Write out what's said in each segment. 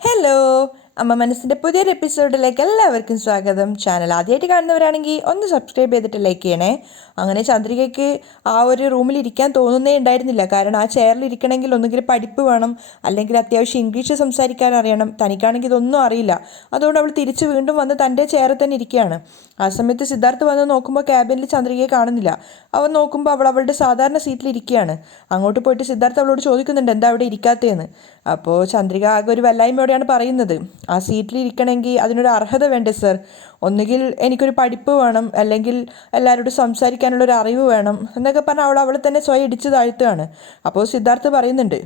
Hello, അമ്മ മനസ്സിൻ്റെ പുതിയൊരു എപ്പിസോഡിലേക്ക് എല്ലാവർക്കും സ്വാഗതം. ചാനൽ ആദ്യമായിട്ട് കാണുന്നവരാണെങ്കിൽ ഒന്ന് സബ്സ്ക്രൈബ് ചെയ്തിട്ട് ലൈക്ക് ചെയ്യണേ. അങ്ങനെ ചന്ദ്രികയ്ക്ക് ആ ഒരു റൂമിൽ ഇരിക്കാൻ തോന്നുന്നേ ഉണ്ടായിരുന്നില്ല. കാരണം ആ ചെയറിൽ ഇരിക്കണമെങ്കിൽ ഒന്നുകിൽ പഠിപ്പ് വേണം, അല്ലെങ്കിൽ അത്യാവശ്യം ഇംഗ്ലീഷ് സംസാരിക്കാൻ അറിയണം. തനിക്കാണെങ്കിൽ ഇതൊന്നും അറിയില്ല. അതുകൊണ്ട് അവൾ തിരിച്ച് വീണ്ടും വന്ന് തൻ്റെ ചെയറിൽ തന്നെ ഇരിക്കുകയാണ്. ആ സമയത്ത് സിദ്ധാർത്ഥ് വന്ന് നോക്കുമ്പോൾ ക്യാബിനിൽ ചന്ദ്രികയെ കാണുന്നില്ല. അവൻ നോക്കുമ്പോൾ അവൾ അവളുടെ സാധാരണ സീറ്റിൽ ഇരിക്കുകയാണ്. അങ്ങോട്ട് പോയിട്ട് സിദ്ധാർത്ഥ് അവളോട് ചോദിക്കുന്നുണ്ട് എന്താ അവിടെ ഇരിക്കാത്തതെന്ന്. അപ്പോൾ ചന്ദ്രിക ആകെ ഒരു വല്ലായ്മയോടെയാണ് പറയുന്നത്, ആ സീറ്റിൽ ഇരിക്കണമെങ്കിൽ അതിനൊരു അർഹത വേണ്ടേ സർ. ഒന്നുകിൽ എനിക്കൊരു പഠിപ്പ് വേണം, അല്ലെങ്കിൽ എല്ലാവരോടും സംസാരിക്കാനുള്ളൊരു അറിവ് വേണം എന്നൊക്കെ പറഞ്ഞാൽ അവൾ തന്നെ സ്വയം ഇടിച്ചു താഴ്ത്തുകയാണ്. അപ്പോൾ സിദ്ധാർത്ഥ് പറയുന്നുണ്ട്,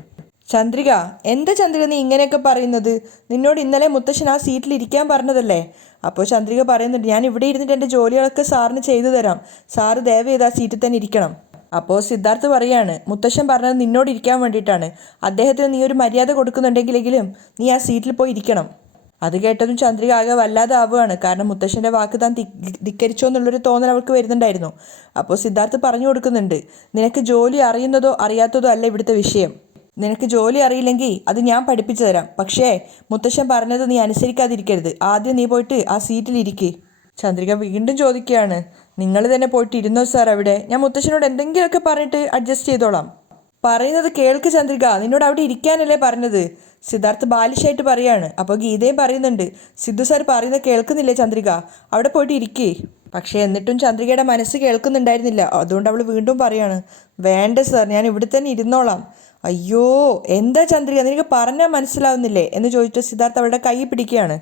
ചന്ദ്രിക, എന്താ ചന്ദ്രിക നീ ഇങ്ങനെയൊക്കെ പറയുന്നത്? നിന്നോട് ഇന്നലെ മുത്തശ്ശൻ ആ സീറ്റിൽ ഇരിക്കാൻ പറഞ്ഞതല്ലേ? അപ്പോൾ ചന്ദ്രിക പറയുന്നുണ്ട്, ഞാൻ ഇവിടെ ഇരുന്നിട്ട് എൻ്റെ ജോലികളൊക്കെ സാറിന് ചെയ്തു തരാം, സാറ് ദയവ് ചെയ്ത് ആ സീറ്റിൽ തന്നെ ഇരിക്കണം. അപ്പോൾ സിദ്ധാർത്ഥ് പറയാണ്, മുത്തശ്ശൻ പറഞ്ഞത് നിന്നോട് ഇരിക്കാൻ വേണ്ടിയിട്ടാണ്. അദ്ദേഹത്തിന് നീ ഒരു മര്യാദ കൊടുക്കുന്നുണ്ടെങ്കിലെങ്കിലും നീ ആ സീറ്റിൽ പോയി ഇരിക്കണം. അത് കേട്ടതും ചന്ദ്രിക ആകെ വല്ലാതെ ആവുകയാണ്. കാരണം മുത്തശ്ശൻ്റെ വാക്ക് താൻ ധിക്കരിച്ചോ എന്നുള്ളൊരു തോന്നൽ അവൾക്ക് വരുന്നുണ്ടായിരുന്നു. അപ്പോൾ സിദ്ധാർത്ഥ് പറഞ്ഞു കൊടുക്കുന്നുണ്ട്, നിനക്ക് ജോലി അറിയുന്നതോ അറിയാത്തതോ അല്ല ഇവിടുത്തെ വിഷയം. നിനക്ക് ജോലി അറിയില്ലെങ്കിൽ അത് ഞാൻ പഠിപ്പിച്ചു തരാം. പക്ഷേ മുത്തശ്ശൻ പറഞ്ഞത് നീ അനുസരിക്കാതിരിക്കരുത്. ആദ്യം നീ പോയിട്ട് ആ സീറ്റിൽ ഇരിക്കുക. ചന്ദ്രിക വീണ്ടും ചോദിക്കുകയാണ്, നിങ്ങൾ തന്നെ പോയിട്ട് ഇരുന്നോ സാർ അവിടെ? ഞാൻ മുത്തശ്ശനോട് എന്തെങ്കിലുമൊക്കെ പറഞ്ഞിട്ട് അഡ്ജസ്റ്റ് ചെയ്തോളാം. പറയുന്നത് കേൾക്ക് ചന്ദ്രിക, നിന്നോട് അവിടെ ഇരിക്കാനല്ലേ പറഞ്ഞത്? സിദ്ധാർത്ഥ് ബാലിഷായിട്ട് പറയാണ്. അപ്പോൾ ഗീതയും പറയുന്നുണ്ട്, സിദ്ധു സാർ പറയുന്നത് കേൾക്കുന്നില്ലേ ചന്ദ്രിക, അവിടെ പോയിട്ട് ഇരിക്കേ. പക്ഷേ എന്നിട്ടും ചന്ദ്രികയുടെ മനസ്സ് കേൾക്കുന്നുണ്ടായിരുന്നില്ല. അതുകൊണ്ട് അവൾ വീണ്ടും പറയാണ്, വേണ്ട സാർ, ഞാൻ ഇവിടെ തന്നെ ഇരുന്നോളാം. അയ്യോ, എന്താ ചന്ദ്രിക, നിനക്ക് പറഞ്ഞാൽ മനസ്സിലാവുന്നില്ലേ എന്ന് ചോദിച്ചിട്ട് സിദ്ധാർത്ഥ് അവളുടെ കൈ പിടിക്കുകയാണ്.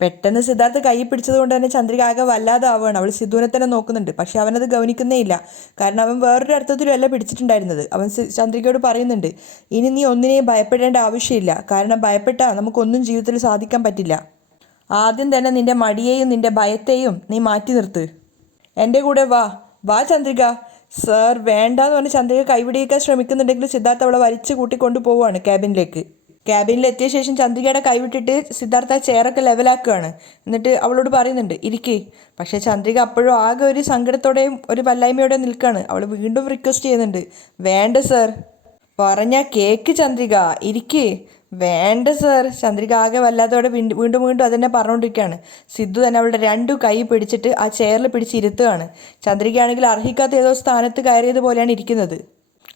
പെട്ടെന്ന് സിദ്ധാർത്ഥ് കൈ പിടിച്ചതുകൊണ്ട് തന്നെ ചന്ദ്രിക ആകെ വല്ലാതാവുകയാണ്. അവൾ സിദ്ധുവിനെ തന്നെ നോക്കുന്നുണ്ട്. പക്ഷെ അവനത് ഗവനിക്കുന്നേ ഇല്ല. കാരണം അവൻ വേറൊരു അർത്ഥത്തിലല്ല പിടിച്ചിട്ടുണ്ടായിരുന്നത്. അവൻ ചന്ദ്രികയോട് പറയുന്നുണ്ട്, ഇനി നീ ഒന്നിനെയും ഭയപ്പെടേണ്ട ആവശ്യമില്ല. കാരണം ഭയപ്പെട്ടാൽ നമുക്കൊന്നും ജീവിതത്തിൽ സാധിക്കാൻ പറ്റില്ല. ആദ്യം തന്നെ നിന്റെ മടിയെയും നിന്റെ ഭയത്തെയും നീ മാറ്റി നിർത്ത്. എൻ്റെ കൂടെ വാ വാ ചന്ദ്രിക. സർ വേണ്ടാന്ന് പറഞ്ഞ് ചന്ദ്രിക കൈപിടിക്കാൻ ശ്രമിക്കുന്നുണ്ടെങ്കിൽ സിദ്ധാർത്ഥ് അവളെ വലിച്ചു കൂട്ടിക്കൊണ്ടു പോവുകയാണ് ക്യാബിനിലേക്ക്. ക്യാബിനിലെത്തിയ ശേഷം ചന്ദ്രികയുടെ കൈവിട്ടിട്ട് സിദ്ധാർത്ഥ ചെയറൊക്കെ ലെവലാക്കുകയാണ്. എന്നിട്ട് അവളോട് പറയുന്നുണ്ട്, ഇരിക്കേ. പക്ഷേ ചന്ദ്രിക അപ്പോഴും ആകെ ഒരു സങ്കടത്തോടെയും ഒരു വല്ലായ്മയോടെയും നിൽക്കുകയാണ്. അവൾ വീണ്ടും റിക്വസ്റ്റ് ചെയ്യുന്നുണ്ട്, വേണ്ട സർ, പറഞ്ഞ കേക്ക് ചന്ദ്രിക, ഇരിക്കേ. വേണ്ട സർ. ചന്ദ്രിക ആകെ വല്ലാത്തോടെ വീണ്ടും വീണ്ടും അതന്നെ പറഞ്ഞുകൊണ്ടിരിക്കുകയാണ്. സിദ്ധു തന്നെ അവളുടെ രണ്ടു കൈ പിടിച്ചിട്ട് ആ ചെയറിൽ പിടിച്ചിരുത്തുകയാണ്. ചന്ദ്രികയാണെങ്കിൽ അർഹിക്കാത്ത ഏതോ സ്ഥാനത്ത് കയറിയതുപോലെയാണ് ഇരിക്കുന്നത്.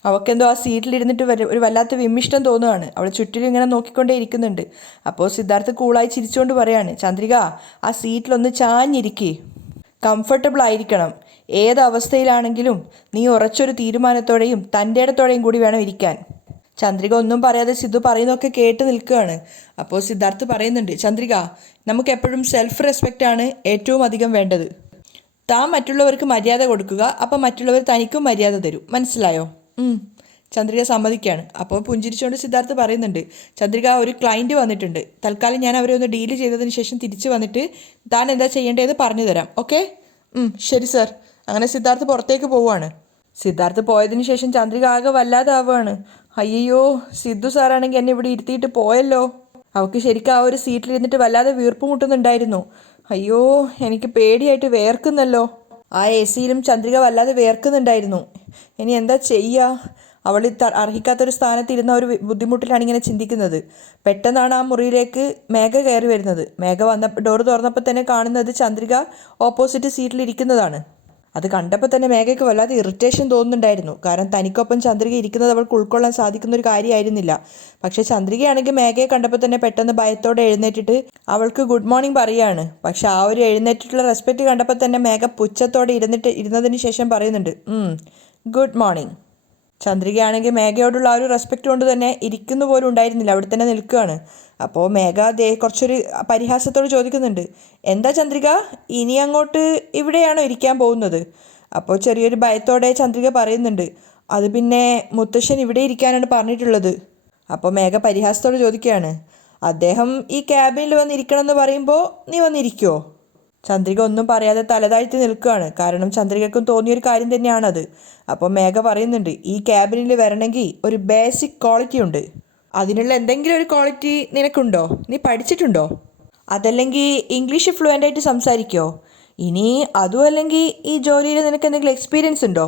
അവൾക്കെന്തോ ആ സീറ്റിലിരുന്നിട്ട് ഒരു വല്ലാത്ത വിമ്മിഷ്ടം തോന്നുകയാണ്. അവൾ ചുറ്റിലും ഇങ്ങനെ നോക്കിക്കൊണ്ടേ ഇരിക്കുന്നുണ്ട്. അപ്പോൾ സിദ്ധാർത്ഥ് കൂളായി ചിരിച്ചുകൊണ്ട് പറയാണ്, ചന്ദ്രിക, ആ സീറ്റിലൊന്ന് ചാഞ്ഞിരിക്കേ. കംഫർട്ടബിൾ ആയിരിക്കണം. ഏത് അവസ്ഥയിലാണെങ്കിലും നീ ഉറച്ചൊരു തീരുമാനത്തോടെയും തൻ്റെ ഇടത്തോടെയും കൂടി വേണം ഇരിക്കാൻ. ചന്ദ്രിക ഒന്നും പറയാതെ സിദ്ധു പറയുന്നതൊക്കെ കേട്ട് നിൽക്കുകയാണ്. അപ്പോൾ സിദ്ധാർത്ഥ് പറയുന്നുണ്ട്, ചന്ദ്രിക, നമുക്ക് എപ്പോഴും സെൽഫ് റെസ്പെക്റ്റ് ആണ് ഏറ്റവും അധികം വേണ്ടത്. താൻ മറ്റുള്ളവർക്ക് മര്യാദ കൊടുക്കുക, അപ്പം മറ്റുള്ളവർ തനിക്കും മര്യാദ തരും. മനസ്സിലായോ? ചന്ദ്രിക സമ്മതിക്കുകയാണ്. അപ്പോൾ പുഞ്ചിരിച്ചുകൊണ്ട് സിദ്ധാർത്ഥ് പറയുന്നുണ്ട്, ചന്ദ്രിക, ഒരു ക്ലയൻറ്റ് വന്നിട്ടുണ്ട്. തൽക്കാലം ഞാൻ അവരെ ഒന്ന് ഡീൽ ചെയ്തതിന് ശേഷം തിരിച്ച് വന്നിട്ട് താൻ എന്താ ചെയ്യേണ്ടതെന്ന് പറഞ്ഞു തരാം. ഓക്കെ? ശരി സർ. അങ്ങനെ സിദ്ധാർത്ഥ് പുറത്തേക്ക് പോവുകയാണ്. സിദ്ധാർത്ഥ് പോയതിനു ശേഷം ചന്ദ്രിക ആകെ വല്ലാതാവുകയാണ്. അയ്യോ, സിദ്ധു സാറാണെങ്കിൽ എന്നെ ഇവിടെ ഇരുത്തിയിട്ട് പോയല്ലോ. അവൾക്ക് ശരിക്കും ആ ഒരു സീറ്റിലിരുന്നിട്ട് വല്ലാതെ വീർപ്പ് മുട്ടുന്നുണ്ടായിരുന്നു. അയ്യോ, എനിക്ക് പേടിയായിട്ട് വേർക്കുന്നല്ലോ. ആ എ സിയിലും ചന്ദ്രിക വല്ലാതെ വേർക്കുന്നുണ്ടായിരുന്നു. ഇനി എന്താ ചെയ്യുക? അവൾ അർഹിക്കാത്തൊരു സ്ഥാനത്തിരുന്ന ഒരു ബുദ്ധിമുട്ടിലാണ് ഇങ്ങനെ ചിന്തിക്കുന്നത്. പെട്ടെന്നാണ് ആ മുറിയിലേക്ക് മേഘ കയറി വരുന്നത്. മേഘ ഡോറ് തുറന്നപ്പോൾ തന്നെ കാണുന്നത് ചന്ദ്രിക ഓപ്പോസിറ്റ് സീറ്റിലിരിക്കുന്നതാണ്. അത് കണ്ടപ്പോൾ തന്നെ മേഘയ്ക്ക് വല്ലാതെ ഇറിറ്റേഷൻ തോന്നുന്നുണ്ടായിരുന്നു. കാരണം തനിക്കൊപ്പം ചന്ദ്രിക ഇരിക്കുന്നത് അവൾക്ക് ഉൾക്കൊള്ളാൻ സാധിക്കുന്ന ഒരു കാര്യമായിരുന്നില്ല. പക്ഷേ ചന്ദ്രികയാണെങ്കിൽ മേഘയെ കണ്ടപ്പോൾ തന്നെ പെട്ടെന്ന് ഭയത്തോടെ എഴുന്നേറ്റിട്ട് അവൾക്ക് ഗുഡ് മോർണിംഗ് പറയുകയാണ്. പക്ഷെ ആ ഒരു എഴുന്നേറ്റിട്ടുള്ള റെസ്പെക്റ്റ് കണ്ടപ്പോൾ തന്നെ മേഘ പുച്ഛത്തോടെ ഇരുന്നതിന് ശേഷം പറയുന്നുണ്ട്, ഗുഡ് മോർണിംഗ്. ചന്ദ്രികയാണെങ്കിൽ മേഘയോടുള്ള ആ ഒരു റെസ്പെക്റ്റ് കൊണ്ട് തന്നെ ഇരിക്കുന്ന പോലും ഉണ്ടായിരുന്നില്ല, അവിടെ തന്നെ നിൽക്കുകയാണ്. അപ്പോൾ മേഘ കുറച്ചൊരു പരിഹാസത്തോട് ചോദിക്കുന്നുണ്ട്, എന്താ ചന്ദ്രിക, ഇനി അങ്ങോട്ട് ഇവിടെയാണോ ഇരിക്കാൻ പോകുന്നത്? അപ്പോൾ ചെറിയൊരു ഭയത്തോടെ ചന്ദ്രിക പറയുന്നുണ്ട്, അത് പിന്നെ മുത്തശ്ശൻ ഇവിടെ ഇരിക്കാനാണ് പറഞ്ഞിട്ടുള്ളത്. അപ്പോൾ മേഘ പരിഹാസത്തോട് ചോദിക്കുകയാണ്, അദ്ദേഹം ഈ ക്യാബിനിൽ വന്നിരിക്കണം എന്ന് പറയുമ്പോൾ നീ വന്നിരിക്കുമോ? ചന്ദ്രിക ഒന്നും പറയാതെ തലതാഴ്ത്തി നിൽക്കുകയാണ്. കാരണം ചന്ദ്രികക്കും തോന്നിയൊരു കാര്യം തന്നെയാണത്. അപ്പോൾ മേഘ പറയുന്നുണ്ട്, ഈ ക്യാബിനിൽ വരണമെങ്കിൽ ഒരു ബേസിക് ക്വാളിറ്റി ഉണ്ട്. അതിനുള്ള എന്തെങ്കിലും ഒരു ക്വാളിറ്റി നിനക്കുണ്ടോ? നീ പഠിച്ചിട്ടുണ്ടോ? അതല്ലെങ്കിൽ ഇംഗ്ലീഷ് ഫ്ലുവൻ്റ് ആയിട്ട് സംസാരിക്കുമോ? ഇനി അതും അല്ലെങ്കിൽ ഈ ജോലിയിൽ നിനക്ക് എന്തെങ്കിലും എക്സ്പീരിയൻസ് ഉണ്ടോ?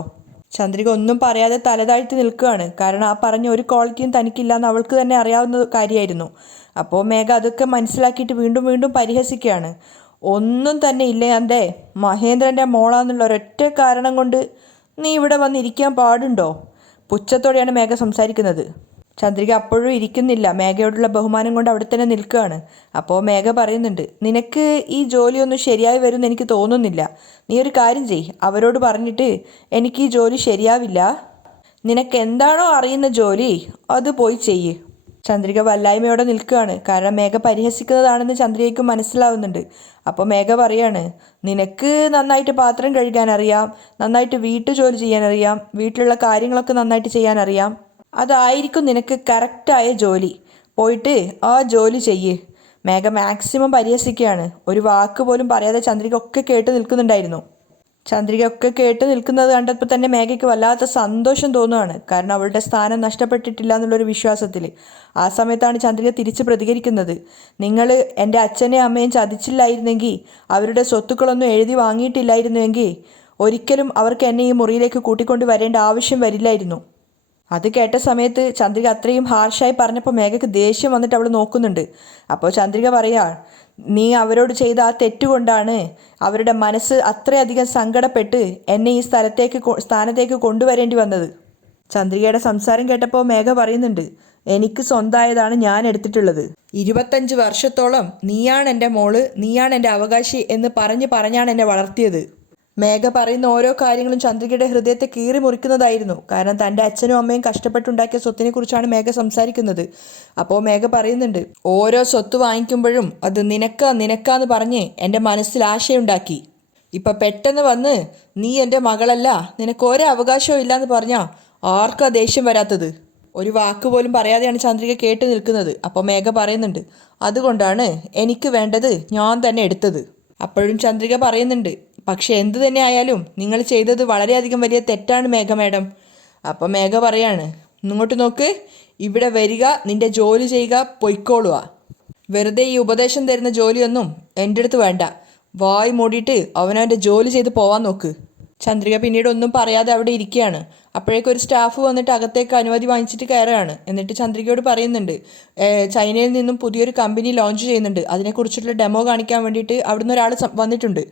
ചന്ദ്രിക ഒന്നും പറയാതെ തലതാഴ്ത്തി നിൽക്കുകയാണ്. കാരണം ആ പറഞ്ഞ ഒരു ക്വാളിറ്റിയും തനിക്കില്ല എന്ന് അവൾക്ക് തന്നെ അറിയാവുന്ന കാര്യമായിരുന്നു. അപ്പോൾ മേഘ അതൊക്കെ മനസ്സിലാക്കിയിട്ട് വീണ്ടും വീണ്ടും പരിഹസിക്കുകയാണ്. ഒന്നും തന്നെ ഇല്ല എൻ്റെ മഹേന്ദ്രൻ്റെ മോളാന്നുള്ള ഒരൊറ്റ കാരണം കൊണ്ട് നീ ഇവിടെ വന്നിരിക്കാൻ പാടുണ്ടോ? പുച്ഛത്തോടെയാണ് മേഘ സംസാരിക്കുന്നത്. ചന്ദ്രിക അപ്പോഴും ഇരിക്കുന്നില്ല. മേഘയോടുള്ള ബഹുമാനം കൊണ്ട് അവിടെ തന്നെ നിൽക്കുകയാണ്. അപ്പോൾ മേഘ പറയുന്നുണ്ട്, നിനക്ക് ഈ ജോലിയൊന്നും ശരിയായി വരുമെന്ന് എനിക്ക് തോന്നുന്നില്ല. നീ ഒരു കാര്യം ചെയ്യ്, അവരോട് പറഞ്ഞിട്ട് എനിക്ക് ഈ ജോലി ശരിയാവില്ല, നിനക്ക് എന്താണോ അറിയുന്ന ജോലി അത് പോയി ചെയ്യ്. ചന്ദ്രിക വല്ലായ്മയോടെ നിൽക്കുകയാണ്. കാരണം മേഘ പരിഹസിക്കുന്നതാണെന്ന് ചന്ദ്രികയ്ക്ക് മനസ്സിലാവുന്നുണ്ട്. അപ്പോൾ മേഘ പറയാണ്, നിനക്ക് നന്നായിട്ട് പാത്രം കഴുകാൻ അറിയാം, നന്നായിട്ട് വീട്ടു ജോലി ചെയ്യാൻ അറിയാം, വീട്ടിലുള്ള കാര്യങ്ങളൊക്കെ നന്നായിട്ട് ചെയ്യാൻ അറിയാം, അതായിരിക്കും നിനക്ക് കറക്റ്റായ ജോലി. പോയിട്ട് ആ ജോലി ചെയ്യ്. മേഘ മാക്സിമം പരിഹസിക്കുകയാണ്. ഒരു വാക്ക് പോലും പറയാതെ ചന്ദ്രിക ഒക്കെ കേട്ട് നിൽക്കുന്നുണ്ടായിരുന്നു. ചന്ദ്രിക ഒക്കെ കേട്ട് നിൽക്കുന്നത് കണ്ടപ്പോൾ തന്നെ മേഘയ്ക്ക് വല്ലാത്ത സന്തോഷം തോന്നുകയാണ്. കാരണം അവളുടെ സ്ഥാനം നഷ്ടപ്പെട്ടിട്ടില്ല എന്നുള്ളൊരു വിശ്വാസത്തിൽ. ആ സമയത്താണ് ചന്ദ്രിക തിരിച്ച് പ്രതികരിക്കുന്നത്. നിങ്ങൾ എൻ്റെ അച്ഛനെയും അമ്മയും ചതിച്ചില്ലായിരുന്നെങ്കിൽ, അവരുടെ സ്വത്തുക്കളൊന്നും എഴുതി വാങ്ങിയിട്ടില്ലായിരുന്നുവെങ്കിൽ ഒരിക്കലും അവർക്ക് എന്നെ ഈ മുറിയിലേക്ക് കൂട്ടിക്കൊണ്ട് വരേണ്ട ആവശ്യം വരില്ലായിരുന്നു. അത് കേട്ട സമയത്ത് ചന്ദ്രിക അത്രയും ഹാർഷായി പറഞ്ഞപ്പോൾ മേഘയ്ക്ക് ദേഷ്യം വന്നിട്ട് അവൾ നോക്കുന്നുണ്ട്. അപ്പോൾ ചന്ദ്രിക പറയാ, നീ അവരോട് ചെയ്ത ആ തെറ്റുകൊണ്ടാണ് അവരുടെ മനസ്സ് അത്രയധികം സങ്കടപ്പെട്ട് എന്നെ ഈ സ്ഥാനത്തേക്ക് കൊണ്ടുവരേണ്ടി വന്നത്. ചന്ദ്രികയുടെ സംസാരം കേട്ടപ്പോൾ മേഘ പറയുന്നുണ്ട്, എനിക്ക് സ്വന്തമായതാണ് ഞാൻ എടുത്തിട്ടുള്ളത്. 25 വർഷത്തോളം നീയാണ് എൻ്റെ മോള്, നീയാണ് എൻ്റെ അവകാശി എന്ന് പറഞ്ഞാണ് എന്നെ വളർത്തിയത്. മേഘ പറയുന്ന ഓരോ കാര്യങ്ങളും ചന്ദ്രികയുടെ ഹൃദയത്തെ കീറി മുറിക്കുന്നതായിരുന്നു. കാരണം തൻ്റെ അച്ഛനും അമ്മയും കഷ്ടപ്പെട്ടുണ്ടാക്കിയ സ്വത്തിനെ കുറിച്ചാണ് മേഘ സംസാരിക്കുന്നത്. അപ്പോൾ മേഘ പറയുന്നുണ്ട്, ഓരോ സ്വത്ത് വാങ്ങിക്കുമ്പോഴും അത് നിനക്കാന്ന് പറഞ്ഞ് എൻ്റെ മനസ്സിൽ ആശയുണ്ടാക്കി. ഇപ്പം പെട്ടെന്ന് വന്ന് നീ എൻ്റെ മകളല്ല, നിനക്ക് ഒരു അവകാശവും ഇല്ലയെന്ന് പറഞ്ഞാൽ ആർക്കാ ദേഷ്യം വരാത്തത്? ഒരു വാക്ക് പോലും പറയാതെയാണ് ചന്ദ്രിക കേട്ട് നിൽക്കുന്നത്. അപ്പോൾ മേഘ പറയുന്നുണ്ട്, അതുകൊണ്ടാണ് എനിക്ക് വേണ്ടത് ഞാൻ തന്നെ എടുത്തത്. അപ്പോഴും ചന്ദ്രിക പറയുന്നുണ്ട്, പക്ഷെ എന്തു തന്നെ ആയാലും നിങ്ങൾ ചെയ്തത് വളരെയധികം വലിയ തെറ്റാണ് മേഘ മാഡം. അപ്പം മേഘ പറയാണ്, ഇങ്ങോട്ട് നോക്ക്, ഇവിടെ വരിക, നിന്റെ ജോലി ചെയ്യുക, പൊയ്ക്കോളുക. വെറുതെ ഈ ഉപദേശം തരുന്ന ജോലിയൊന്നും എൻ്റെ അടുത്ത് വേണ്ട. വായി മൂടിയിട്ട് അവനവൻ്റെ ജോലി ചെയ്ത് പോവാൻ നോക്ക്. ചന്ദ്രിക പിന്നീട് ഒന്നും പറയാതെ അവിടെ ഇരിക്കുകയാണ്. അപ്പോഴേക്കും ഒരു സ്റ്റാഫ് വന്നിട്ട് അകത്തേക്ക് അനുമതി വാങ്ങിച്ചിട്ട് കയറുകയാണ്. എന്നിട്ട് ചന്ദ്രികയോട് പറയുന്നുണ്ട്, ചൈനയിൽ നിന്നും പുതിയൊരു കമ്പനി ലോഞ്ച് ചെയ്യുന്നുണ്ട്, അതിനെക്കുറിച്ചുള്ള ഡെമോ കാണിക്കാൻ വേണ്ടിയിട്ട് അവിടുന്ന് ഒരാൾ വന്നിട്ടുണ്ട്.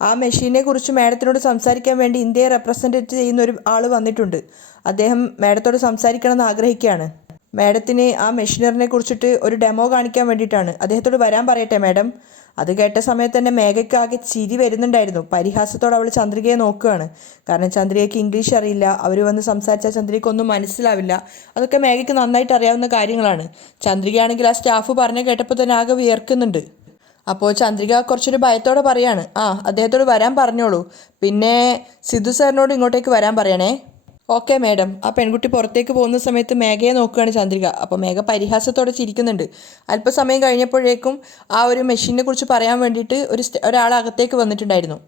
ആ മെഷീനെ കുറിച്ച് മാഡത്തിനോട് സംസാരിക്കാൻ വേണ്ടി ഇന്ത്യയെ റെപ്രസെൻറ്റേറ്റ് ചെയ്യുന്ന ഒരു ആൾ വന്നിട്ടുണ്ട്. അദ്ദേഹം മാഡത്തോട് സംസാരിക്കണമെന്ന് ആഗ്രഹിക്കുകയാണ്. മാഡത്തിന് ആ മെഷീനറിനെ കുറിച്ചിട്ട് ഒരു ഡെമോ കാണിക്കാൻ വേണ്ടിയിട്ടാണ്. അദ്ദേഹത്തോട് വരാൻ പറയട്ടെ മാഡം. അത് കേട്ട സമയത്ത് തന്നെ മേഘയ്ക്ക് ആകെ ചിരി വരുന്നുണ്ടായിരുന്നു. പരിഹാസത്തോടെ അവൾ ചന്ദ്രികയെ നോക്കുകയാണ്. കാരണം ചന്ദ്രികയ്ക്ക് ഇംഗ്ലീഷ് അറിയില്ല, അവർ വന്ന് സംസാരിച്ചാൽ ചന്ദ്രികയ്ക്കൊന്നും മനസ്സിലാവില്ല. അതൊക്കെ മേഘയ്ക്ക് നന്നായിട്ട് അറിയാവുന്ന കാര്യങ്ങളാണ്. ചന്ദ്രികയാണെങ്കിൽ ആ സ്റ്റാഫ് പറഞ്ഞ് കേട്ടപ്പോൾ തന്നെ ആകെ വിയർക്കുന്നുണ്ട്. അപ്പോൾ ചന്ദ്രിക കുറച്ചൊരു ഭയത്തോടെ പറയാണ്, അദ്ദേഹത്തോട് വരാൻ പറഞ്ഞോളൂ, പിന്നെ സിദ്ധു സാറിനോട് ഇങ്ങോട്ടേക്ക് വരാൻ പറയണേ. Okay madam. ആ പെൺകുട്ടി പുറത്തേക്ക് പോകുന്ന സമയത്ത് മേഘയെ നോക്കുകയാണ് ചന്ദ്രിക. അപ്പോൾ മേഘ പരിഹാസത്തോടെ ചിരിക്കുന്നുണ്ട്. അല്പസമയം കഴിഞ്ഞപ്പോഴേക്കും ആ ഒരു മെഷീനെ കുറിച്ച് പറയാൻ വേണ്ടിയിട്ട് ഒരാൾ അകത്തേക്ക് വന്നിട്ടുണ്ടായിരുന്നു.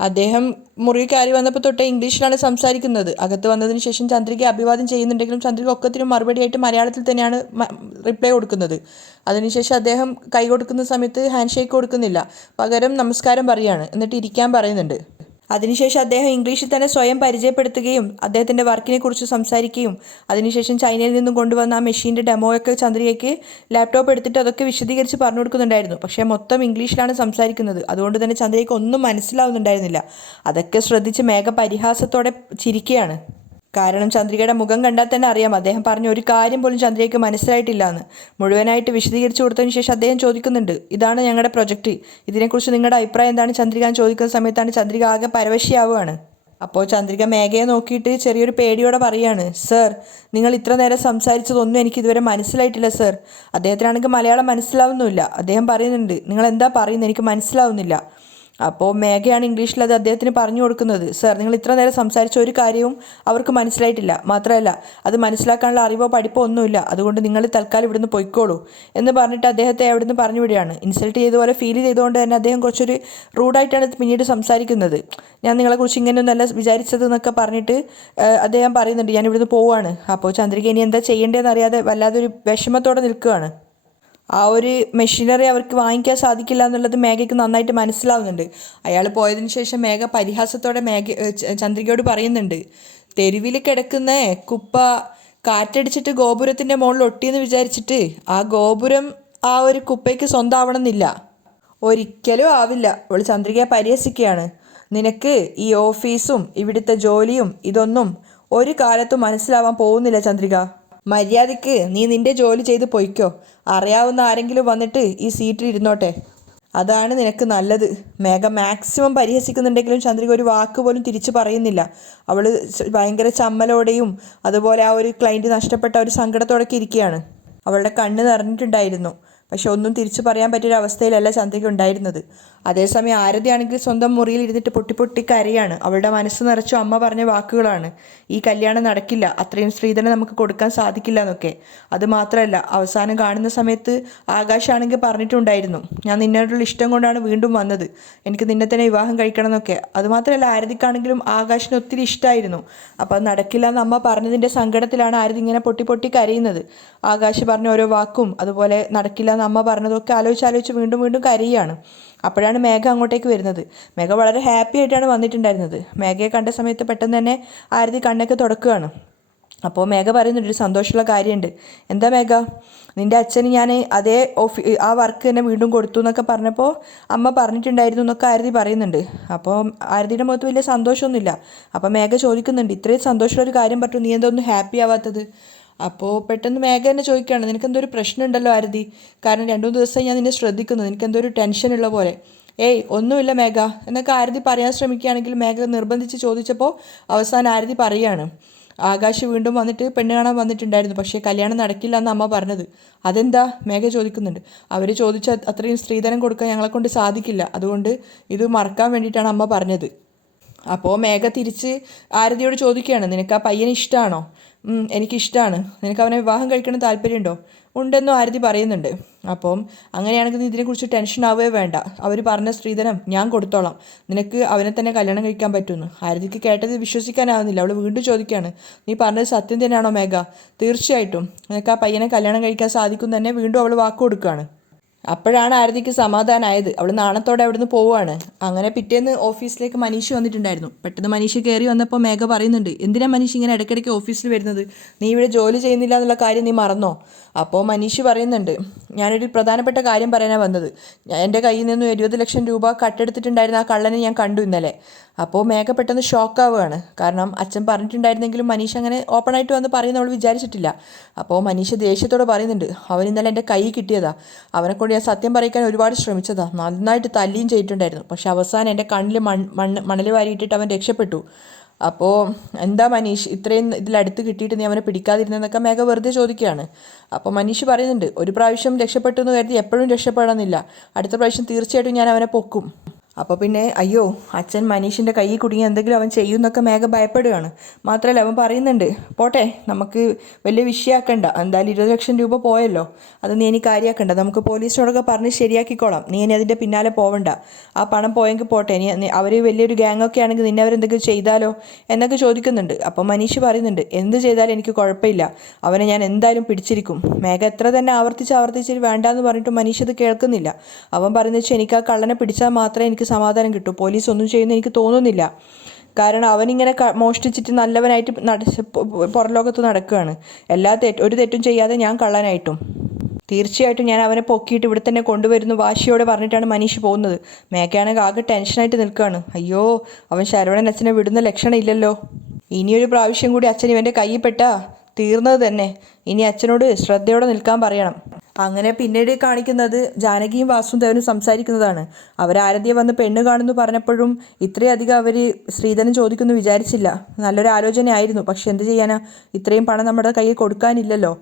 അദ്ദേഹം മുറി കയറി വന്നപ്പോൾ തൊട്ടേ ഇംഗ്ലീഷിലാണ് സംസാരിക്കുന്നത്. അകത്ത് വന്നതിന് ശേഷം ചന്ദ്രികയെ അഭിവാദ്യം ചെയ്യുന്നുണ്ടെങ്കിലും ചന്ദ്രിക ഒക്കത്തിനും മറുപടിയായിട്ട് മലയാളത്തിൽ തന്നെയാണ് റിപ്ലൈ കൊടുക്കുന്നത്. അതിനുശേഷം അദ്ദേഹം കൈ കൊടുക്കുന്ന സമയത്ത് ഹാൻഡ് ഷേക്ക് കൊടുക്കുന്നില്ല, പകരം നമസ്കാരം പറയുകയാണ്. എന്നിട്ട് ഇരിക്കാൻ പറയുന്നുണ്ട്. അതിനുശേഷം അദ്ദേഹം ഇംഗ്ലീഷിൽ തന്നെ സ്വയം പരിചയപ്പെടുത്തുകയും അദ്ദേഹത്തിൻ്റെ വർക്കിനെ കുറിച്ച് സംസാരിക്കുകയും അതിനുശേഷം ചൈനയിൽ നിന്നും കൊണ്ടുവന്ന ആ മെഷീൻ്റെ ഡെമോയൊക്കെ ചന്ദ്രികയ്ക്ക് ലാപ്ടോപ്പ് എടുത്തിട്ട് അതൊക്കെ വിശദീകരിച്ച് പറഞ്ഞു കൊടുക്കുന്നുണ്ടായിരുന്നു. പക്ഷേ മൊത്തം ഇംഗ്ലീഷിലാണ് സംസാരിക്കുന്നത്. അതുകൊണ്ട് തന്നെ ചന്ദ്രികയ്ക്ക് ഒന്നും മനസ്സിലാവുന്നുണ്ടായിരുന്നില്ല. അതൊക്കെ ശ്രദ്ധിച്ച് മേഘ പരിഹാസത്തോടെ ചിരിക്കുകയാണ്. കാരണം ചന്ദ്രികയുടെ മുഖം കണ്ടാൽ തന്നെ അറിയാം അദ്ദേഹം പറഞ്ഞ ഒരു കാര്യം പോലും ചന്ദ്രികയ്ക്ക് മനസ്സിലായിട്ടില്ല എന്ന്. മുഴുവനായിട്ട് വിശദീകരിച്ചു കൊടുത്തതിന് ശേഷം അദ്ദേഹം ചോദിക്കുന്നുണ്ട്, ഇതാണ് ഞങ്ങളുടെ പ്രൊജക്റ്റ്, ഇതിനെക്കുറിച്ച് നിങ്ങളുടെ അഭിപ്രായം എന്താണ് ചന്ദ്രിക എന്ന് ചോദിക്കുന്ന സമയത്താണ് ചന്ദ്രിക ആകെ പരവശിയാവുകയാണ്. അപ്പോൾ ചന്ദ്രിക മേഘയെ നോക്കിയിട്ട് ചെറിയൊരു പേടിയോടെ പറയാണ്, സർ, നിങ്ങൾ ഇത്ര നേരം സംസാരിച്ചതൊന്നും എനിക്ക് ഇതുവരെ മനസ്സിലായിട്ടില്ല സർ. അദ്ദേഹത്തിനാണെങ്കിൽ മലയാളം മനസ്സിലാവുന്നുമില്ല. അദ്ദേഹം പറയുന്നുണ്ട്, നിങ്ങൾ എന്താ പറയുന്നത്, എനിക്ക് മനസ്സിലാവുന്നില്ല. അപ്പോൾ മേഘയാണ് ഇംഗ്ലീഷിൽ അത് അദ്ദേഹത്തിന് പറഞ്ഞു കൊടുക്കുന്നത്. സർ, നിങ്ങൾ ഇത്ര നേരം സംസാരിച്ച ഒരു കാര്യവും അവർക്ക് മനസ്സിലായിട്ടില്ല, മാത്രമല്ല അത് മനസ്സിലാക്കാനുള്ള അറിവോ പഠിപ്പോ ഒന്നുമില്ല, അതുകൊണ്ട് നിങ്ങൾ തൽക്കാലം ഇവിടുന്ന് പൊയ്ക്കോളൂ എന്ന് പറഞ്ഞിട്ട് അദ്ദേഹത്തെ അവിടുന്ന് പറഞ്ഞു വിടുകയാണ്. ഇൻസൾട്ട് ചെയ്തതുപോലെ ഫീൽ ചെയ്തുകൊണ്ട് തന്നെ അദ്ദേഹം കുറച്ചൊരു റൂഡായിട്ടാണ് പിന്നീട് സംസാരിക്കുന്നത്. ഞാൻ നിങ്ങളെക്കുറിച്ച് ഇങ്ങനെയൊന്നല്ല വിചാരിച്ചത് എന്നൊക്കെ പറഞ്ഞിട്ട് അദ്ദേഹം പറയുന്നുണ്ട്, ഞാൻ ഇവിടുന്ന് പോവുകയാണ്. അപ്പോൾ ചന്ദ്രിക ഇനി എന്താ ചെയ്യേണ്ടതെന്ന് അറിയാതെ വല്ലാതൊരു വിഷമത്തോടെ നിൽക്കുകയാണ്. ആ ഒരു മെഷീനറി അവർക്ക് വാങ്ങിക്കാൻ സാധിക്കില്ല എന്നുള്ളത് മേഘയ്ക്ക് നന്നായിട്ട് മനസ്സിലാവുന്നുണ്ട്. അയാൾ പോയതിനു ശേഷം മേഘ പരിഹാസത്തോടെ ചന്ദ്രികയോട് പറയുന്നുണ്ട്, തെരുവിൽ കിടക്കുന്ന കുപ്പ കാറ്റടിച്ചിട്ട് ഗോപുരത്തിൻ്റെ മുകളിൽ ഒട്ടിയെന്ന് വിചാരിച്ചിട്ട് ആ ഗോപുരം ആ ഒരു കുപ്പയ്ക്ക് സ്വന്തമാവണമെന്നില്ല. ഒരിക്കലും ആവില്ല. അവൾ ചന്ദ്രികയെ പരിഹസിക്കുകയാണ്. നിനക്ക് ഈ ഓഫീസും ഇവിടുത്തെ ജോലിയും ഇതൊന്നും ഒരു കാലത്തും മനസ്സിലാവാൻ പോകുന്നില്ല ചന്ദ്രിക. മര്യാദയ്ക്ക് നീ നിന്റെ ജോലി ചെയ്ത് പൊയ്ക്കോ. അറിയാവുന്ന ആരെങ്കിലും വന്നിട്ട് ഈ സീറ്റിൽ ഇരുന്നോട്ടെ, അതാണ് നിനക്ക് നല്ലത്. മേഘ മാക്സിമം പരിഹസിക്കുന്നുണ്ടെങ്കിലും ചന്ദ്രിക ഒരു വാക്ക് പോലും തിരിച്ചു പറയുന്നില്ല. അവൾ ഭയങ്കര ചമ്മലോടെയും അതുപോലെ ആ ഒരു ക്ലയൻറ്റ് നഷ്ടപ്പെട്ട ഒരു സങ്കടത്തോടൊക്കെ ഇരിക്കുകയാണ്. അവളുടെ കണ്ണ് നിറഞ്ഞിട്ടുണ്ടായിരുന്നു. പക്ഷെ ഒന്നും തിരിച്ചു പറയാൻ പറ്റിയൊരു അവസ്ഥയിലല്ല ചന്ദ്രിക ഉണ്ടായിരുന്നത്. അതേസമയം ആരതിയാണെങ്കിൽ സ്വന്തം മുറിയിൽ ഇരുന്നിട്ട് പൊട്ടി പൊട്ടി കരയാണ്. അവളുടെ മനസ്സ് നിറച്ചു അമ്മ പറഞ്ഞ വാക്കുകളാണ്. ഈ കല്യാണം നടക്കില്ല, അത്രയും സ്ത്രീധനം നമുക്ക് കൊടുക്കാൻ സാധിക്കില്ല എന്നൊക്കെ. അതുമാത്രമല്ല, അവസാനം കാണുന്ന സമയത്ത് ആകാശാണെങ്കിൽ പറഞ്ഞിട്ടുണ്ടായിരുന്നു, ഞാൻ നിന്നോടുള്ള ഇഷ്ടം കൊണ്ടാണ് വീണ്ടും വന്നത്, എനിക്ക് നിന്നെ തന്നെ വിവാഹം കഴിക്കണം എന്നൊക്കെ. അതുമാത്രമല്ല, ആരതിക്കാണെങ്കിലും ആകാശിന് ഒത്തിരി ഇഷ്ടമായിരുന്നു. അപ്പോൾ അത് നടക്കില്ല എന്ന് അമ്മ പറഞ്ഞതിൻ്റെ സങ്കടത്തിലാണ് ആരതി ഇങ്ങനെ പൊട്ടി പൊട്ടി കരയുന്നത്. ആകാശ് പറഞ്ഞ ഓരോ വാക്കും അതുപോലെ നടക്കില്ല എന്ന് അമ്മ പറഞ്ഞതൊക്കെ ആലോചിച്ച് വീണ്ടും വീണ്ടും കരയുകയാണ്. അപ്പോഴാണ് മേഘ അങ്ങോട്ടേക്ക് വരുന്നത്. മേഘ വളരെ ഹാപ്പി ആയിട്ടാണ് വന്നിട്ടുണ്ടായിരുന്നത്. മേഘയെ കണ്ട സമയത്ത് പെട്ടെന്ന് തന്നെ ആരതി കണ്ണൊക്കെ തുടക്കുകയാണ്. അപ്പോൾ മേഘ പറയുന്നുണ്ട്, ഒരു സന്തോഷമുള്ള കാര്യമുണ്ട്. എന്താ മേഘ? നിൻ്റെ അച്ഛന് ഞാൻ അതേ ആ വർക്ക് തന്നെ വീണ്ടും കൊടുത്തു എന്നൊക്കെ പറഞ്ഞപ്പോൾ അമ്മ പറഞ്ഞിട്ടുണ്ടായിരുന്നു എന്നൊക്കെ ആരതി പറയുന്നുണ്ട്. അപ്പോൾ ആരതിയുടെ മുഖത്ത് വലിയ സന്തോഷമൊന്നുമില്ല. അപ്പോൾ മേഘ ചോദിക്കുന്നുണ്ട്, ഇത്രയും സന്തോഷമുള്ള ഒരു കാര്യം പറഞ്ഞു, നീ എന്താ ഒന്നും ഹാപ്പി ആവാത്തത്? അപ്പോൾ പെട്ടെന്ന് മേഘ തന്നെ ചോദിക്കുകയാണ്, നിനക്കെന്തോ ഒരു പ്രശ്നമുണ്ടല്ലോ ആരതി, കാരണം 2-3 ദിവസമായി ഞാൻ നിന്നെ ശ്രദ്ധിക്കുന്നു, നിനക്കെന്തോ ഒരു ടെൻഷനുള്ള പോലെ. ഏയ് ഒന്നുമില്ല മേഘ എന്നൊക്കെ ആരതി പറയാൻ ശ്രമിക്കുകയാണെങ്കിൽ മേഘ നിർബന്ധിച്ച് ചോദിച്ചപ്പോൾ അവസാനം ആരതി പറയുകയാണ്, ആകാശ് വീണ്ടും വന്നിട്ട് പെണ്ണ് കാണാൻ വന്നിട്ടുണ്ടായിരുന്നു, പക്ഷേ കല്യാണം നടക്കില്ല എന്ന് അമ്മ പറഞ്ഞത്. അതെന്താ? മേഘ ചോദിക്കുന്നുണ്ട്. അവർ ചോദിച്ച അത്രയും സ്ത്രീധനം കൊടുക്കാൻ ഞങ്ങളെക്കൊണ്ട് സാധിക്കില്ല, അതുകൊണ്ട് ഇത് മറക്കാൻ വേണ്ടിയിട്ടാണ് അമ്മ പറഞ്ഞത്. അപ്പോൾ മേഘ തിരിച്ച് ആരതിയോട് ചോദിക്കുകയാണ്, നിനക്ക് ആ പയ്യനെ ഇഷ്ടമാണോ? എനിക്കിഷ്ടമാണ്. നിനക്ക് അവനെ വിവാഹം കഴിക്കണം താല്പര്യമുണ്ടോ? ഉണ്ടെന്നും ആരതി പറയുന്നുണ്ട്. അപ്പം അങ്ങനെയാണെങ്കിൽ നീ ഇതിനെക്കുറിച്ച് ടെൻഷൻ ആവുകയേ വേണ്ട, അവർ പറഞ്ഞ സ്ത്രീധനം ഞാൻ കൊടുത്തോളാം, നിനക്ക് അവനെ തന്നെ കല്യാണം കഴിക്കാൻ പറ്റുമെന്ന്. ആരതിക്ക് കേട്ടത് വിശ്വസിക്കാനാവുന്നില്ല. അവൾ വീണ്ടും ചോദിക്കുകയാണ്, നീ പറഞ്ഞത് സത്യം തന്നെയാണോ മേഘ? തീർച്ചയായിട്ടും നിനക്ക് ആ പയ്യനെ കല്യാണം കഴിക്കാൻ സാധിക്കും തന്നെ വീണ്ടും അവൾ വാക്ക് കൊടുക്കുകയാണ്. അപ്പോഴാണ് ആരതിക്ക് സമാധാനമായത്. അവൾ നാണത്തോടെ അവിടുന്ന് പോവുകയാണ്. അങ്ങനെ പിറ്റേന്ന് ഓഫീസിലേക്ക് മനീഷ് വന്നിട്ടുണ്ടായിരുന്നു. പെട്ടെന്ന് മനീഷ് കയറി വന്നപ്പോൾ മേഘ പറയുന്നുണ്ട്, എന്തിനാ മനീഷ് ഇങ്ങനെ ഇടയ്ക്കിടയ്ക്ക് ഓഫീസിൽ വരുന്നത്? നീ ഇവിടെ ജോലി ചെയ്യുന്നില്ല എന്നുള്ള കാര്യം നീ മറന്നോ? അപ്പോൾ മനീഷ് പറയുന്നുണ്ട്, ഞാനൊരു പ്രധാനപ്പെട്ട കാര്യം പറയാനാണ് വന്നത്. എൻ്റെ കയ്യിൽ നിന്നും 20 ലക്ഷം രൂപ കട്ടെടുത്തിട്ടുണ്ടായിരുന്ന ആ കള്ളനെ ഞാൻ കണ്ടു ഇന്നലെ. അപ്പോൾ മേഘ പെട്ടെന്ന് ഷോക്കാവുകയാണ്. കാരണം അച്ഛൻ പറഞ്ഞിട്ടുണ്ടായിരുന്നെങ്കിലും മനീഷ് അങ്ങനെ ഓപ്പണായിട്ട് വന്ന് പറയുന്ന അവൾ വിചാരിച്ചിട്ടില്ല. അപ്പോൾ മനീഷ് ദേഷ്യത്തോട് പറയുന്നുണ്ട്, അവൻ ഇന്നലെ എൻ്റെ കൈ കിട്ടിയതാ, അവനെക്കൊണ്ട് ഞാൻ സത്യം പറയിക്കാൻ ഒരുപാട് ശ്രമിച്ചതാ, നന്നായിട്ട് തല്ലിയും ചെയ്തിട്ടുണ്ടായിരുന്നു, പക്ഷെ അവസാനം എൻ്റെ കണ്ണിൽ മണൽ വാരിയിട്ടിട്ട് അവൻ രക്ഷപ്പെട്ടു. അപ്പോൾ എന്താ മനീഷ് ഇത്രയും ഇതിലടുത്ത് കിട്ടിയിട്ട് നീ അവനെ പിടിക്കാതിരുന്നതെന്നൊക്കെ മേഘ വെറുതെ ചോദിക്കുകയാണ്. അപ്പോൾ മനീഷ് പറയുന്നുണ്ട്, ഒരു പ്രാവശ്യം രക്ഷപ്പെട്ടു എന്ന് കരുതി എപ്പോഴും രക്ഷപ്പെടണമെന്നില്ല, അടുത്ത പ്രാവശ്യം തീർച്ചയായിട്ടും ഞാൻ അവനെ പൊക്കും. അപ്പോൾ പിന്നെ അയ്യോ അച്ഛൻ മനീഷിൻ്റെ കയ്യിൽ കുടുങ്ങി എന്തെങ്കിലും അവൻ ചെയ്യുമെന്നൊക്കെ മേഘ ഭയപ്പെടുകയാണ്. മാത്രമല്ല അവൻ പറയുന്നുണ്ട്, പോട്ടെ നമുക്ക് വലിയ വിഷയമാക്കണ്ട, എന്തായാലും 20 ലക്ഷം രൂപ പോയല്ലോ, അത് നീ ഇനി കാര്യമാക്കണ്ട, നമുക്ക് പോലീസിനോടൊക്കെ പറഞ്ഞ് ശരിയാക്കിക്കോളാം, നീ ഇനി അതിൻ്റെ പിന്നാലെ പോവണ്ട, ആ പണം പോയെങ്കിൽ പോട്ടെ, ഇനി അവർ വലിയൊരു ഗ്യാങ്ങൊക്കെ ആണെങ്കിൽ നിന്നെ അവരെന്തെങ്കിലും ചെയ്താലോ എന്നൊക്കെ ചോദിക്കുന്നുണ്ട്. അപ്പോൾ മനീഷ് പറയുന്നുണ്ട്, എന്ത് ചെയ്താലും എനിക്ക് കുഴപ്പമില്ല, അവനെ ഞാൻ എന്തായാലും പിടിച്ചിരിക്കും. മേഘ എത്ര തന്നെ ആവർത്തിച്ച് വേണ്ടാന്ന് പറഞ്ഞിട്ട് മനീഷ് അത് കേൾക്കുന്നില്ല. അവൻ പറയുന്നത് വെച്ചാൽ എനിക്ക് ആ കള്ളനെ പിടിച്ചാൽ മാത്രമേ എനിക്ക് സമാധാനം കിട്ടൂ, പോലീസ് ഒന്നും ചെയ്യുന്ന എനിക്ക് തോന്നുന്നില്ല, കാരണം അവനിങ്ങനെ മോഷ്ടിച്ചിട്ട് നല്ലവനായിട്ട് പുറലോകത്ത് നടക്കുകയാണ്, ഒരു തെറ്റും ചെയ്യാതെ ഞാൻ കള്ളനായിട്ടും. തീർച്ചയായിട്ടും ഞാൻ അവനെ പൊക്കിയിട്ട് ഇവിടെ തന്നെ കൊണ്ടുവരുന്നു വാശിയോടെ പറഞ്ഞിട്ടാണ് മനീഷ് പോകുന്നത്. മേഘയാണെങ്കിൽ ആകെ ടെൻഷനായിട്ട് നിൽക്കുകയാണ്. അയ്യോ അവൻ ശരവണൻ അച്ഛനെ വിടുന്ന ലക്ഷണം ഇല്ലല്ലോ, ഇനിയൊരു പ്രാവശ്യം കൂടി അച്ഛൻ ഇവൻ്റെ കയ്യിൽ പെട്ടാ തീർന്നത് തന്നെ, ഇനി അച്ഛനോട് ശ്രദ്ധയോടെ നിൽക്കാൻ പറയണം. അങ്ങനെ പിന്നീട് കാണിക്കുന്നത് ജാനകിയും വാസുദേവനും സംസാരിക്കുന്നതാണ്. ആരതിയെ വന്ന് പെണ്ണ് കാണുന്നു പറഞ്ഞപ്പോഴും ഇത്രയധികം അവർ സ്ത്രീധനം ചോദിക്കുമെന്ന് വിചാരിച്ചില്ല. നല്ലൊരു ആലോചനയായിരുന്നു, പക്ഷെ എന്ത് ചെയ്യാനാ, ഇത്രയും പണം നമ്മുടെ കയ്യിൽ കൊടുക്കാനില്ലല്ലോ.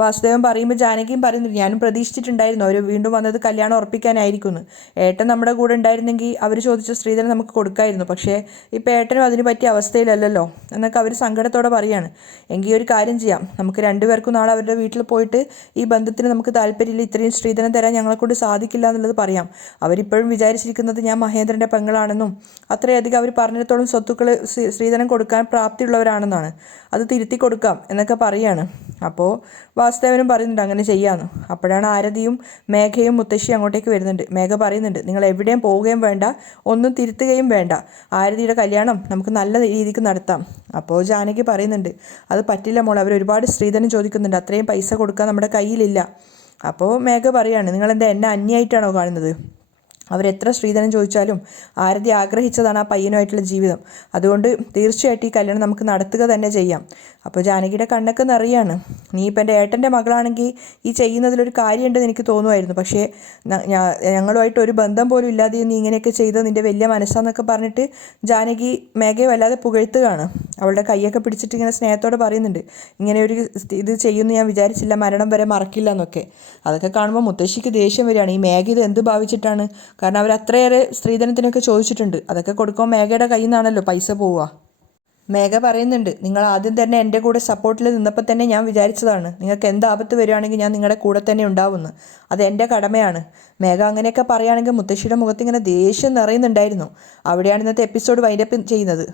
വാസുദേവൻ പറയുമ്പോൾ ജാനകിയും പറയുന്നില്ല, ഞാനും പ്രതീക്ഷിച്ചിട്ടുണ്ടായിരുന്നു അവർ വീണ്ടും വന്നത് കല്യാണം ഉറപ്പിക്കാനായിരിക്കുന്നു. ഏട്ടൻ നമ്മുടെ കൂടെ ഉണ്ടായിരുന്നെങ്കിൽ അവർ ചോദിച്ച സ്ത്രീധനം നമുക്ക് കൊടുക്കായിരുന്നു, പക്ഷേ ഇപ്പോൾ ഏട്ടനും അതിന് പറ്റിയ അവസ്ഥയിലല്ലല്ലോ എന്നൊക്കെ അവർ സങ്കടത്തോടെ പറയാണ്. എങ്കിൽ ഒരു കാര്യം ചെയ്യാം, നമുക്ക് രണ്ടുപേർക്കും നാളെ അവരുടെ വീട്ടിൽ പോയിട്ട് ഈ ബന്ധത്തിന് നമുക്ക് താല്പര്യമില്ല, ഇത്രയും സ്ത്രീധനം തരാൻ ഞങ്ങളെക്കൊണ്ട് സാധിക്കില്ല എന്നുള്ളത് പറയാം. അവരിപ്പോഴും വിചാരിച്ചിരിക്കുന്നത് ഞാൻ മഹേന്ദ്രൻ്റെ പെങ്ങളാണെന്നും അത്രയധികം അവർ പറഞ്ഞിടത്തോളം സ്വത്തുക്കൾ സ്ത്രീധനം കൊടുക്കാൻ പ്രാപ്തിയുള്ളവരാണെന്നാണ്. അത് തിരുത്തി കൊടുക്കാം എന്നൊക്കെ പറയാണ്. അപ്പോൾ വാസുദേവനും പറയുന്നുണ്ട് അങ്ങനെ ചെയ്യാമെന്ന്. അപ്പോഴാണ് ആരതിയും മേഘയും മുത്തശ്ശി അങ്ങോട്ടേക്ക് വരുന്നുണ്ട്. മേഘ പറയുന്നുണ്ട്, നിങ്ങൾ എവിടെയും പോവുകയും വേണ്ട, ഒന്നും തിരുത്തുകയും വേണ്ട, ആരതിയുടെ കല്യാണം നമുക്ക് നല്ല രീതിക്ക് നടത്താം. അപ്പോൾ ജാനകി പറയുന്നുണ്ട്, അത് പറ്റില്ല മോൾ, അവർ ഒരുപാട് സ്ത്രീധനം ചോദിക്കുന്നുണ്ട്, അത്രയും പൈസ കൊടുക്കാൻ നമ്മുടെ കയ്യിലില്ല. അപ്പോൾ മേഘ പറയാണ്, നിങ്ങളെന്താ എന്നെ അന്യായിട്ടാണോ കാണുന്നത്? അവരെത്ര സ്ത്രീധനം ചോദിച്ചാലും ആരതി ആഗ്രഹിച്ചതാണ് ആ പയ്യനുമായിട്ടുള്ള ജീവിതം. അതുകൊണ്ട് തീർച്ചയായിട്ടും ഈ കല്യാണം നമുക്ക് നടത്തുക തന്നെ ചെയ്യാം. അപ്പോൾ ജാനകിയുടെ കണ്ണൊക്കെ നിറയാണ്. നീ ഇപ്പം എൻ്റെ ഏട്ടൻ്റെ മകളാണെങ്കിൽ ഈ ചെയ്യുന്നതിലൊരു കാര്യമുണ്ടെന്ന് എനിക്ക് തോന്നുമായിരുന്നു. പക്ഷേ ഞങ്ങളുമായിട്ട് ഒരു ബന്ധം പോലും ഇല്ലാതെ നീ ഇങ്ങനെയൊക്കെ ചെയ്തത് നിൻ്റെ വലിയ മനസ്സാന്നൊക്കെ പറഞ്ഞിട്ട് ജാനകി മേഘയെ വല്ലാതെ പുകഴ്ത്തുകയാണ്. അവളുടെ കൈയൊക്കെ പിടിച്ചിട്ട് ഇങ്ങനെ സ്നേഹത്തോടെ പറയുന്നുണ്ട്, ഇങ്ങനെ ഒരു ഇത് ചെയ്യുമെന്ന് ഞാൻ വിചാരിച്ചില്ല, മരണം വരെ മറക്കില്ല എന്നൊക്കെ. അതൊക്കെ കാണുമ്പോൾ മുത്തശ്ശിക്ക് ദേഷ്യം വരികയാണ്. ഈ മേഘ ഇത് എന്ത് ഭാവിച്ചിട്ടാണ്? കാരണം അവർ അത്രയേറെ സ്ത്രീധനത്തിനൊക്കെ ചോദിച്ചിട്ടുണ്ട്. അതൊക്കെ കൊടുക്കുമ്പോൾ മേഘയുടെ കയ്യിൽ നിന്നാണല്ലോ പൈസ പോവുക. മേഘ പറയുന്നുണ്ട്, നിങ്ങൾ ആദ്യം തന്നെ എൻ്റെ കൂടെ സപ്പോർട്ടിൽ നിന്നപ്പോൾ തന്നെ ഞാൻ വിചാരിച്ചതാണ് നിങ്ങൾക്ക് എന്ത് ആപത്ത് വരികയാണെങ്കിൽ ഞാൻ നിങ്ങളുടെ കൂടെ തന്നെ ഉണ്ടാവുമെന്ന്. അത് എൻ്റെ കടമയാണ്. മേഘ അങ്ങനെയൊക്കെ പറയുകയാണെങ്കിൽ മുത്തശ്ശിയുടെ മുഖത്ത് ഇങ്ങനെ ദേഷ്യം നിറയുന്നുണ്ടായിരുന്നു. അവിടെയാണ് ഇന്നത്തെ എപ്പിസോഡ് വൈൻഡപ്പ് ചെയ്യുന്നത്.